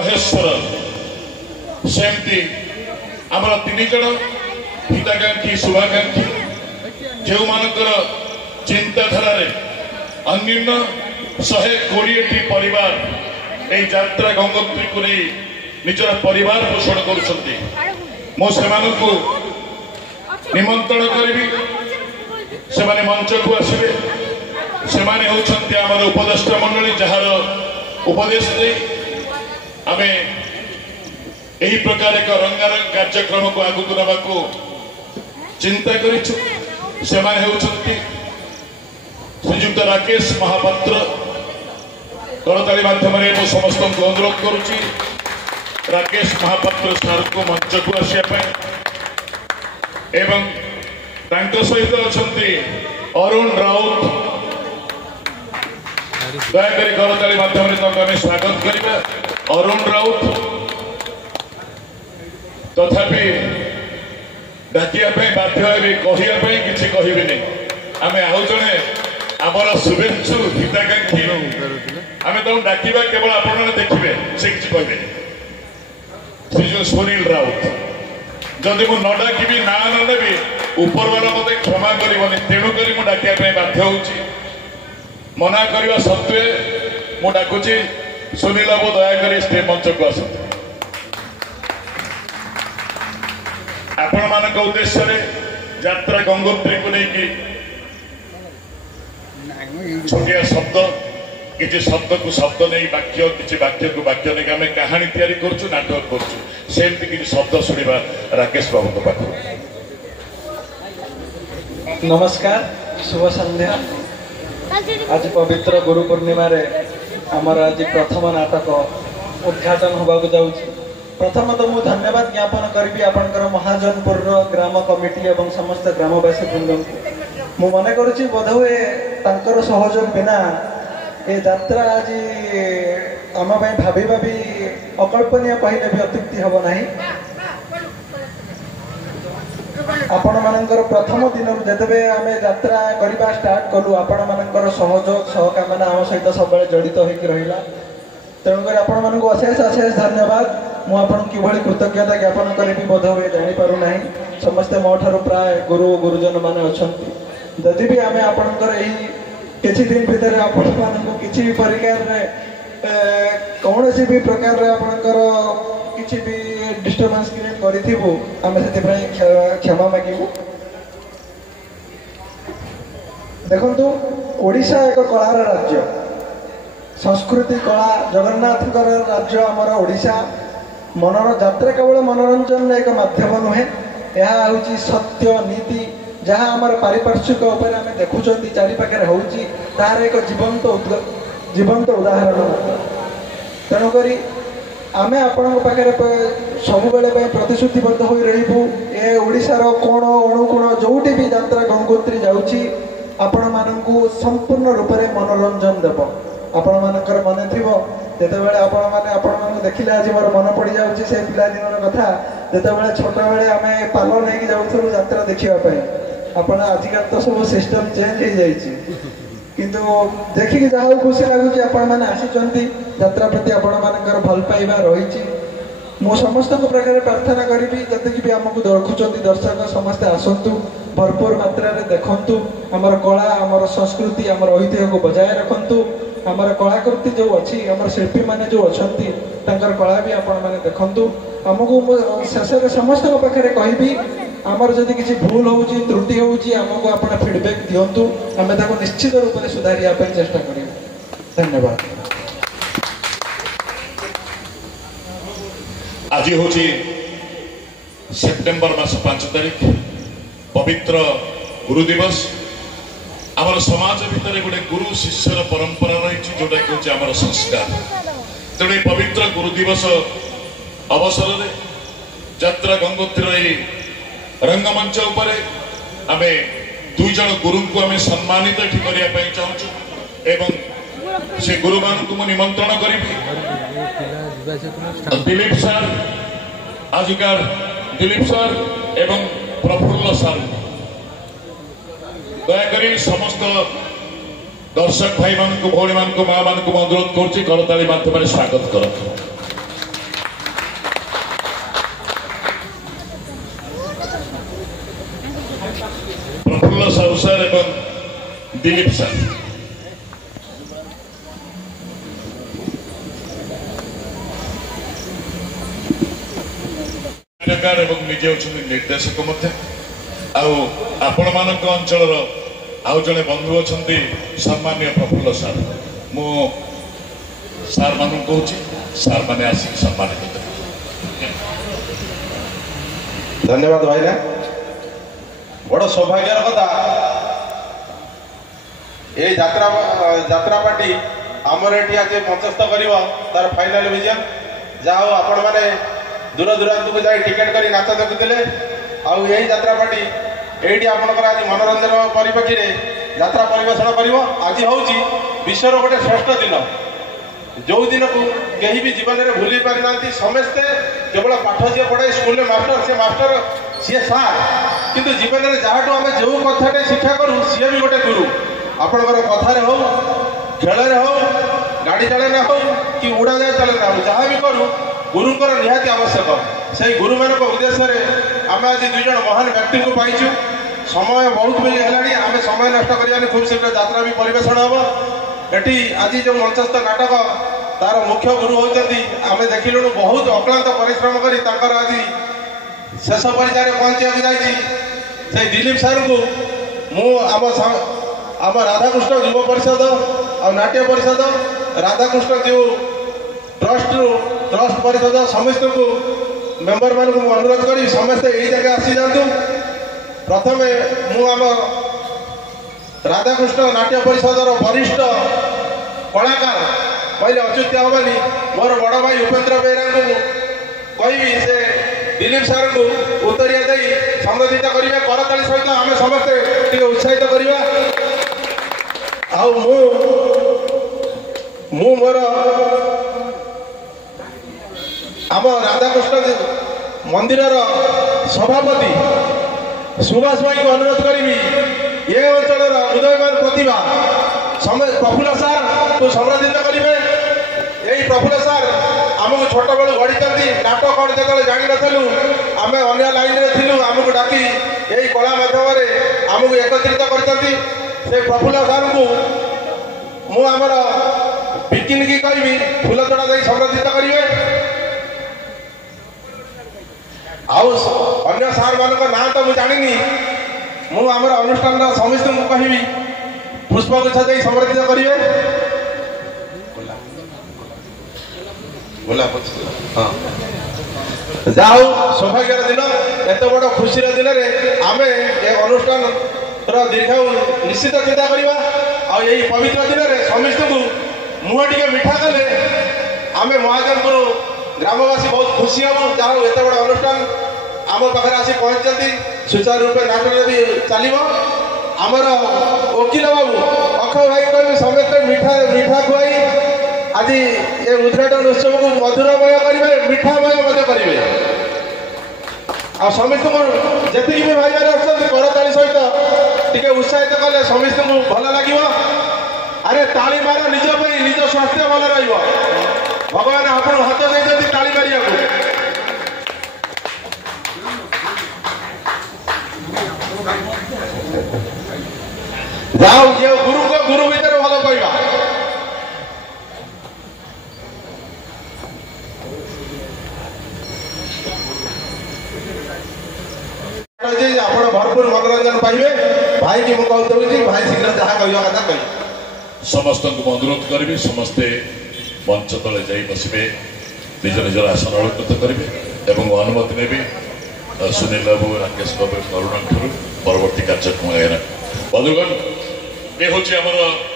महेश्वर सेमती आमर तीन जन हिताकांक्षी शुभाकांक्षी जो मानकर चिंताधारा अन्यून 120टी परिवार ए यात्रा गंगोत्री को नहीं निजर परिवार पोषण करुछंती मो निमंत्रण करी से मंच को आसवे से आमर उपदेष्टा मंडली जार उपदेश दे आम यही प्रकार एक रंगारंग कार्यक्रम को आगु नवा को चिंता करिछु से श्रीजुक्त राकेश महापात्र करताली माध्यम समस्त को अनुरोध करुच्ची राकेश महापात्र सार को मंच को आसवाई एवं सहित अच्छा अरुण राउत दयाकोरी करताली माध्यम स्वागत करवा अरुण राउत तथापि डाकिया बाध्य कहवाई किसी कहबी आम आउ जड़े आमर शुभेच्छु हिताकांक्षी आम तुम डाकिबा केवल आपण देखिए से किसी कहबे श्री सुनील राउत जदि मु न डाकि ना न नेबी उपरवार मत क्षमा कर तेणुक डाकिया बाध्य होची मना करने सत्वे मु डाकुची सुनील बाबू दयाकोरी स्टे मंच को आसते आपण मान उद्देश्य यात्रा गंगोत्री को लेकिन छोटिया शब्द किसी शब्द को शब्द नहीं वाक्य किसी वाक्य को वाक्य नहीं आम कहानी तैयारी करुचु नाटक करुचु सेमती किसी शब्द शुणा राकेश बाबू को पाख नमस्कार शुभ संध्या आज पवित्र गुरु पूर्णिमा आमर आज प्रथम नाटक उद्घाटन होगा जाऊँगी प्रथम तो मुझे धन्यवाद ज्ञापन करी आपंकर महाजनपुर ग्राम कमिटी एवं समस्त ग्रामवासी वृंद को मन करुच्ची बोधहुए तांकर सहयोग बिना ये यात्रा आज आम भाभी भी अकल्पनीय कहले भी अत्युक्ति हम ना आपण मानकर प्रथम दिन जिते आम यात्रा करने स्टार्ट कलु आपण मानकर सहयोग सहकामना आम सहित सब जड़ित होकर रहा तेणुक आपण मानक अशेष अशेष धन्यवाद मुझे किभली कृतज्ञता ज्ञापन करी बोध हुए जापना समस्ते मो ठार प्राय गुरु गुरुजन मैंने अच्छा जदि भी आम आपणकर किसी दिन भितर आपण मानक किसी भी प्रकार कौन सी भी प्रकार आपणकर किसी भी डिस्टर्बेंस क्रिएट करूँ आम से क्षमा मागू देखु ओडिशा एक कलार राज्य संस्कृति कला जगन्नाथ राज्य आमर ओडिशा यात्रा केवल मनोरंजन एक माध्यम नुहे यह हूँ सत्य नीति जहाँ आमर पारिपार्श्विक उपर आम देखुं चारिपाखे होची तार एक जीवंत उदाहरण तेणुक आम आपण पाखे सब प्रतिश्रुतिबद्ध हो रही ए ओडिशार कोण अणुकोण जोटी भी यात्रा गंगोत्री जाऊँगी आपण मानू संपूर्ण रूप से मनोरंजन देव आपण मानकर मन थी जितेबाला आपण देखिले आज मोर मन पड़ जाऊँगी से पिलादिन कथा जितेबाला छोट बेले आम पाल नहीं जाऊँ यात्रा देखापी आपण आजिकल तो सब सिस्टम चेंज हो जाइए किंतु देखिए जहाँ खुशी लगुच आपण मैंने आसी यात्रा प्रति आपण मानकर भल पाइबा रही मु समस्त प्रकार प्रार्थना करी जतिक भी आमको देखुं दर्शक समस्ते आसतु भरपूर मात्रा देखु आमर कला आमर संस्कृति आमर ऐतिह्य को बजाय रखु आमर कलाकृति जो अच्छी आमर शिल्पी मैंने जो अच्छा कला भी आपण मैंने देखु आमको शेष समस्त पाखे कहि आमर जदि किसी भूल हो त्रुटि होमको आप फीडबैक दिंतु आम निश्चित रूप से सुधारिया चेष्टा करें धन्यवाद। आज हूँ सेप्टेम्बर मास 5 तारीख पवित्र गुरु दिवस आमर समाज भितर गोटे गुरु शिष्यर परंपरा रही जोटा कि हूँ आमर संस्कार तेणु पवित्र गुरु दिवस अवसर में यात्रा गंगोत्री रंगमंच उपरे आम 2 जन गुरु को आम सम्मानित करने चाहूँ एवं से गुरु मान को निमंत्रण करी दिलीप सर आजिकार दिलीप सर एवं प्रफुल्ल सर दयाकोरी समस्त दर्शक भाई मान को भौणी मान को माँ मान को अनुरोध करुच्ची करताली माध्यम स्वागत कर। दिलीप सर एवं निजे होछन्ति निर्देशक मध्य आपण मानक अंचल आउ जड़े बंधु अच्छा सम्मान्य प्रफुल्ल सार मु सार मान कहूँ सार मैंने आसिक सम्मानित धन्यवाद भाईना बड़ सौभाग्यर कथा ये यात्रा पार्टी आमर ये आज मंचस्थ कर तार फाइनाल विजन जहाँ आपण मैंने दूर दूरांत को जाए टिकेट कर नाच देखुले आई यात्रा पार्टी ये आपंकर आज मनोरंजन परिप्रेक्षी में यात्रा परिवेषण कर आज हूँ विश्वर गोटे श्रेष्ठ दिन जो दिन को कहीं भी जीवन में भूली पारि ना समस्ते केवल पाठ जी पढ़े स्कूल मास्टर से मास्टर सी सार किंतु जीवन में जहाँ आम जो कथाटे शिक्षा करूँ सी भी गोटे गुरु आपंकर कथार हो खेल हो गाड़ी चलाने हो कि उड़ाजाहाज चलाने हो जहाँ भी करूँ गुरुंकर निहाती आवश्यक से गुरु मान उद्देश्य आम आज दुई जन महान व्यक्ति को पाइचु समय बहुत मिली है आम समय नष्ट करवानी खूब शीघ्र यात्रा भी परिवेषण हम एटी आज जो मंचस्थ नाटक तार मुख्य गुरु होती आम देखिलु बहुत अक्लांत परिश्रम कर आज शेष पर्याय पहुँचा जा दिलीप सार को आम राधाकृष्ण युव परिषद और नाट्य परिषद राधाकृष्ण जो ट्रस्ट परिषद समस्त को मेंबर मान को अनुरोध करी समस्ते यही जगह आसी जातु प्रथम आम राधाकृष्ण नाट्य परिषद वरिष्ठ कलाकार कहले अच्युत हमानी मोर बड़ भाई उपेन्द्र बेहरा को कहि से दिलीप सार को उत्तरिया दे संबोधित करेंगे करताली सहित आम समस्ते उत्साहित करवा मोर आम राधाकृष्ण मंदिर सभापति सुभाष भाई को अनुरोध करी ये अंचल उदयमान प्रतिभा प्रफुल्ल सार को संबोधित करेंगे यही प्रफुल्ल सार आमको छोट बेलू गढ़ी नाटक कौन जो जान नु आम अन्य लाइन में थिलु आमको डाकी यही कला माध्यम आमको एकत्रित करते से प्रफुल्ल सार को मुझर पिकनिक कहि फूलतोड़ा दे संबोधित करेंगे अन्य सार मान ना तो मुझे जानी मुझर अनुष्ठान समस्त को कहि पुष्पगुच्छ दे संबोधित करेंगे जाओ सौभाग्य दिन एत बड़ खुशी दिन में आम ए अनुष्ठान दीर्घ निश्चित चिंता करवा आई पवित्र दिन में समस्त को मुह टे मिठा कले आम महाजनपुर ग्रामवासी बहुत खुशी हम जहाँ एत बड़ अनुष्ठान आम पाखे आसी पहुँचती सुचारू रूपे नाटक भी चलो आमर वकिल बाबू अक्षय भाई कह समस्त मिठा खुआई आज ये उद्घाटन उत्सव को मधुरमय करेंगे मिठामय करेंगे आ समस्त जी भी भाई मैंने अच्छा करताली सहित टी उत्साहित कले समस्त को भल लगे अरे ताली मार निज निज स्वास्थ्य भल भगवान आपको हाथ देते ताली मारिया जाओ ये गुरु को गुरु भीतर भल कहवा आप भरपूर मनोरंजन पाइबे भाई की मुझे भाई शीघ्र जहाँ कह कथा कह समस्त को अनुरोध करी समस्ते मंच तले जा बसबे निज निजर आसन अलंकृत करेंगे और अनुमति ने सुनील बाबू राकेश बाबू करुणा परवर्ती कार्यक्रम बंधुगण ये हूँ आमर